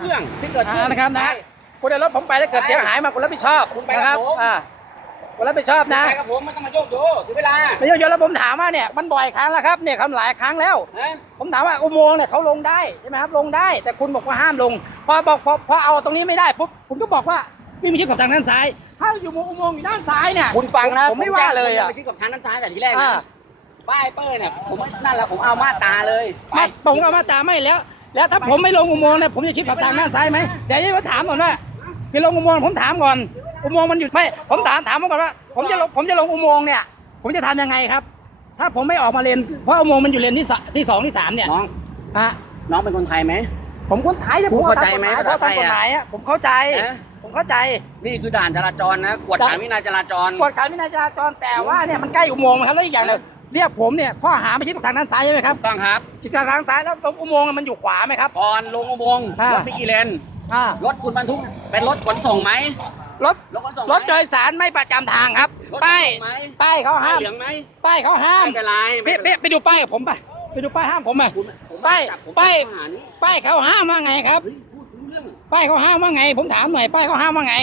เรื่องที่เกิดขึ้อ่านนะครับนะคุณได้รถผมไปแล้วเกิดเสียหายมาคุณรับผิดชอบคุณไปนะกัครับผมอ่าคุณรับผิดชอบนะไปกับผมไม่ต้องมาโยกโยถึงเวลาไม่ยอะๆแล้วผมถามว่าเนี่ยมันบ่อยครั้งแล้วครับเนี่ยคำหลายครั้งแล้วฮะผมถามว่าอุโมงค์เนี่ยเขาลงได้ใช่ไหมครับลงได้ แต่คุณบอกว่าห้ามลง พอบอกพอพอเอาตรงนี้ไม่ได้ปุ๊บคุณก็บอกว่านี่มันยึดกับทางด้านซ้าย ถ้าอยู่อุโมงค์อยู่ด้านซ้ายเนี่ยคุณฟังนะผมไม่ว่าเลยอะผมจไปที่กับทางด้านซ้ายแต่ทีแรกอ่านะป้ายเป้ยเนี่ยผมนั่นแหละผมเอามาตราเลยไปมาตรงเอามาตราไม่แล้ว แล้วถ้าผมไม่ลงอุโมงค์เนี่ยผมจะชิดกับทางด้านซ้ายไหมเดี๋ยวจะมาถามก่อนว่าพี่ลงอุโมงค์ผมถามก่อน อุโมงค์มันหยุดไหมผมถามถามก่อนว่า ผมจะลงผมจะลงอุโมงค์เนี่ย ผมจะทำยังไงครับ ถ้าผมไม่ออกมาเลนเพราะอุโมงค์มันอยู่เลนที่สที่สองที่สามเนี่ยน้องฮะน้องเป็นคนไทยไหม ผมคนไทยแต่ผมคุณเข้าใจไหมเพราะภาษาไททำยกฎอะหมายอะผมเข้าใจนะผมเข้าใจ นี่คือด่านจราจรนะกวดขันวินัยจราจรกฎการวินัยจราจรแต่ว่าเนี่ยมันใกล้อุโมงค์นะครับแล้วอีกอย่างหนึง เรียกผมเนี่ยข้อหาไม่ใช่ทางด้านซ้ายใช่ไหมครับต้องครับจิตทางซ้ายแล้วตรงอุโมงค์มันอยู่ขวาไหมครับ ก่อนลงอุโมงค์อ่าร รถพี่กี่เลนอ่ารถคุณบรรทุกเป็นรถขนส่งไหมรถรถขนส่งไหมรถโดยสารไม่ประจำทางครับรถขนป้ายส่งไหมป้ายเขาป้าห้ายมเหลืองไหมป้ายเขาห้ามไม่เป็นไรไปไปไปดูป้ายกับผมไปไปดูป้ายห้ามผมไปคุณผมป้ายจับผมป้ายทหารนี่ป้ายเขาห้ามว่าไงครับ เฮ้ยพูดรู้เรื่องป้ายเขาห้ามว่าไง ผมถามหน่อยป้ายเขาห้ามว่าไง